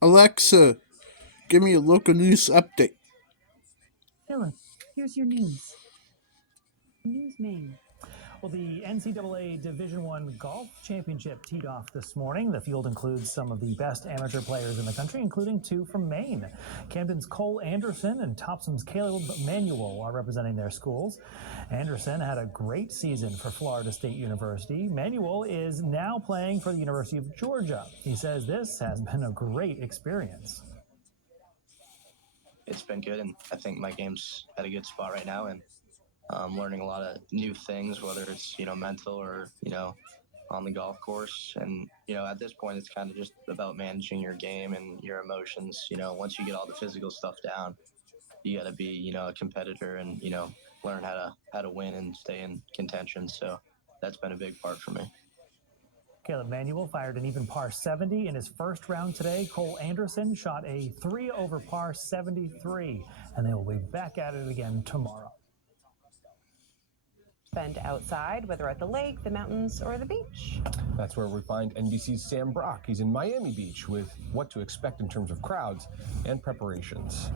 Alexa, give me a local news update. Philip, here's your news. News Maine. Well, the NCAA Division I Golf Championship teed off this morning. The field includes some of the best amateur players in the country, including two from Maine. Camden's Cole Anderson and Topsom's Caleb Manuel are representing their schools. Anderson had a great season for Florida State University. Manuel is now playing for the University of Georgia. He says this has been a great experience. It's been good, and I think my game's at a good spot right now, and learning a lot of new things, whether it's mental or on the golf course. And at this point, it's kind of just about managing your game and your emotions. Once you get all the physical stuff down, you got to be a competitor and learn how to win and stay in contention. So that's been a big part for me. Caleb Manuel fired an even par 70 in his first round today. Cole Anderson shot a 3 over par 73, and they will be back at it again tomorrow. Spend outside, whether at the lake, the mountains, or the beach. That's where we find NBC's Sam Brock. He's in Miami Beach with what to expect in terms of crowds and preparations.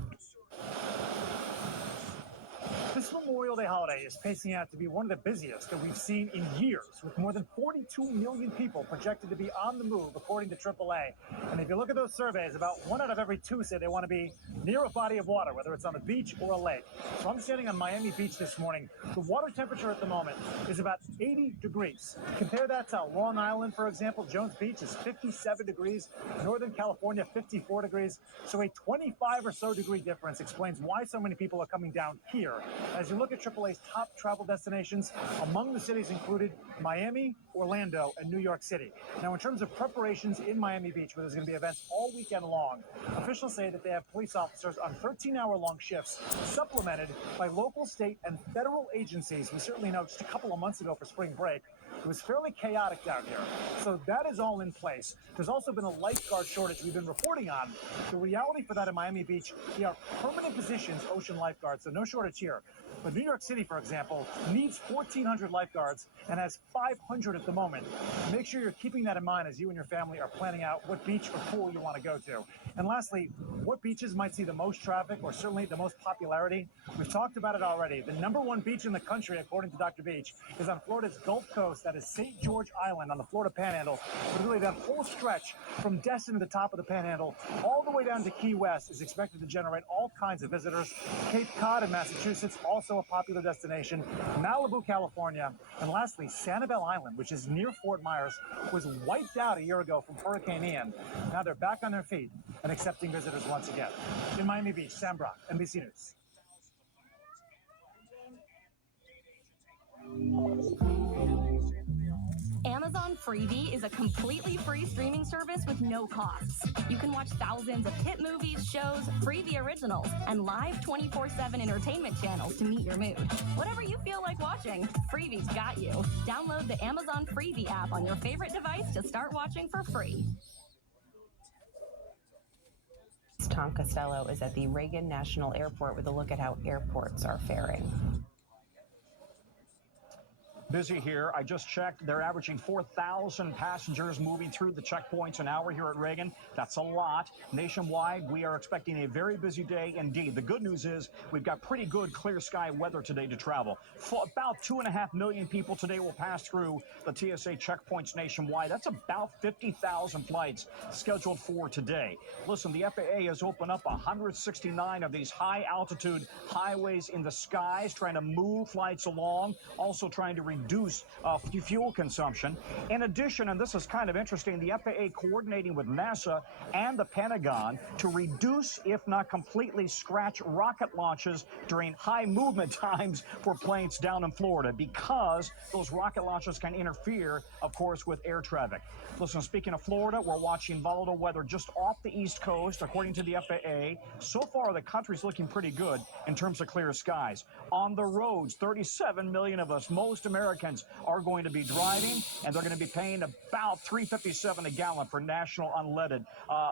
This Memorial Day holiday is pacing out to be one of the busiest that we've seen in years, with more than 42 million people projected to be on the move, according to AAA. And if you look at those surveys, about 1 out of every 2 say they want to be near a body of water, whether it's on the beach or a lake. So I'm standing on Miami Beach this morning. The water temperature at the moment is about 80 degrees. Compare that to Long Island, for example. Jones Beach is 57 degrees. Northern California, 54 degrees. So a 25 or so degree difference explains why so many people are coming down here. As you look at AAA's top travel destinations, among the cities included Miami, Orlando, and New York City. Now, in terms of preparations in Miami Beach, where there's going to be events all weekend long, officials say that they have police officers on 13-hour-long shifts, supplemented by local, state, and federal agencies. We certainly know just a couple of months ago for spring break, it was fairly chaotic down here. So that is all in place. There's also been a lifeguard shortage we've been reporting on. The reality for that in Miami Beach, they are permanent positions, ocean lifeguards, so no shortage here. But New York City, for example, needs 1,400 lifeguards and has 500 at the moment. Make sure you're keeping that in mind as you and your family are planning out what beach or pool you want to go to. And lastly, what beaches might see the most traffic or certainly the most popularity? We've talked about it already. The #1 beach in the country, according to Dr. Beach, is on Florida's Gulf Coast. That is St. George Island on the Florida Panhandle. But really, that whole stretch from Destin to the top of the Panhandle all the way down to Key West is expected to generate all kinds of visitors. Cape Cod in Massachusetts, also a popular destination. Malibu, California. And lastly, Sanibel Island, which is near Fort Myers, was wiped out a year ago from Hurricane Ian. Now they're back on their feet and accepting visitors once again. In Miami Beach, Sam Brock, NBC News. Amazon Freevee is a completely free streaming service with no costs. You can watch thousands of hit movies, shows, Freevee originals, and live 24/7 entertainment channels to meet your mood. Whatever you feel like watching, Freevee's got you. Download the Amazon Freevee app on your favorite device to start watching for free. Tom Costello is at the Reagan National Airport with a look at how airports are faring. Busy here. I just checked. They're averaging 4,000 passengers moving through the checkpoints an hour here at Reagan. That's a lot. Nationwide, we are expecting a very busy day indeed. The good news is we've got pretty good clear sky weather today to travel. About 2.5 million people today will pass through the TSA checkpoints nationwide. That's about 50,000 flights scheduled for today. Listen, the FAA has opened up 169 of these high-altitude highways in the skies, trying to move flights along, also trying to reduce fuel consumption. In addition, and this is kind of interesting, the FAA coordinating with NASA and the Pentagon to reduce, if not completely scratch, rocket launches during high movement times for planes down in Florida, because those rocket launches can interfere, of course, with air traffic. Listen, speaking of Florida, we're watching volatile weather just off the East Coast, according to the FAA. So far, the country's looking pretty good in terms of clear skies. On the roads, 37 million of us, most Americans Americans are going to be driving, and they're going to be paying about $3.57 a gallon for national unleaded.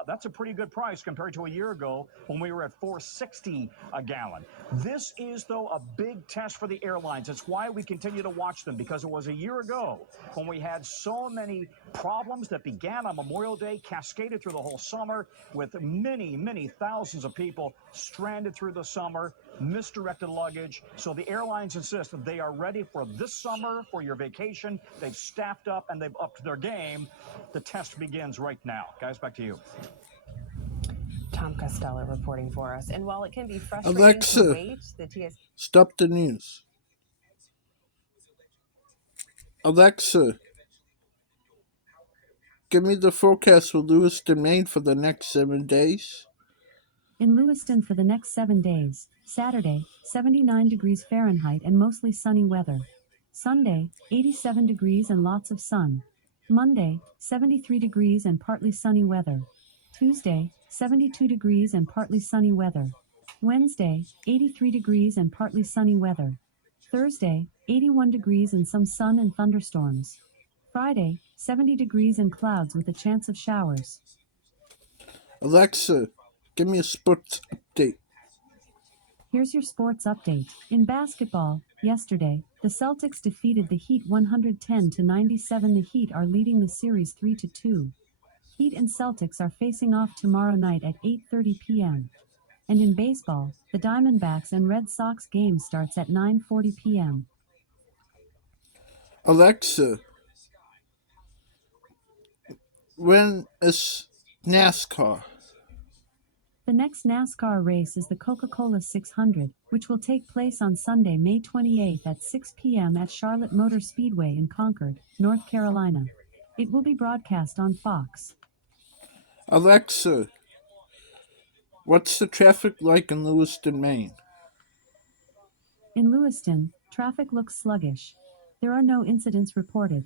That's a pretty good price compared to a year ago when we were at $4.60 a gallon. This is, though, a big test for the airlines. It's why we continue to watch them, because it was a year ago when we had so many problems that began on Memorial Day, cascaded through the whole summer, with many, many thousands of people stranded through the summer, misdirected luggage. So the airlines insist that they are ready for this summer, for your vacation. They've staffed up and they've upped their game. The test begins right now. Guys, back to you. Tom Costello reporting for us. And while it can be frustrating Alexa, to wait, the TSA... Stop the news. Alexa, give me the forecast for Lewiston, Maine for the next 7 days. In Lewiston for the next 7 days, Saturday, 79 degrees Fahrenheit and mostly sunny weather. Sunday, 87 degrees and lots of sun. Monday, 73 degrees and partly sunny weather. Tuesday, 72 degrees and partly sunny weather. Wednesday, 83 degrees and partly sunny weather. Thursday, 81 degrees and some sun and thunderstorms. Friday, 70 degrees and clouds with a chance of showers. Alexa, give me a sports update. Here's your sports update. In basketball, yesterday, the Celtics defeated the Heat 110-97. The Heat are leading the series 3-2. Heat and Celtics are facing off tomorrow night at 8:30 p.m. And in baseball, the Diamondbacks and Red Sox game starts at 9:40 p.m. Alexa, when is NASCAR? The next NASCAR race is the Coca-Cola 600, which will take place on Sunday, May 28th at 6 p.m. at Charlotte Motor Speedway in Concord, North Carolina. It will be broadcast on Fox. Alexa, what's the traffic like in Lewiston, Maine? In Lewiston, traffic looks sluggish. There are no incidents reported.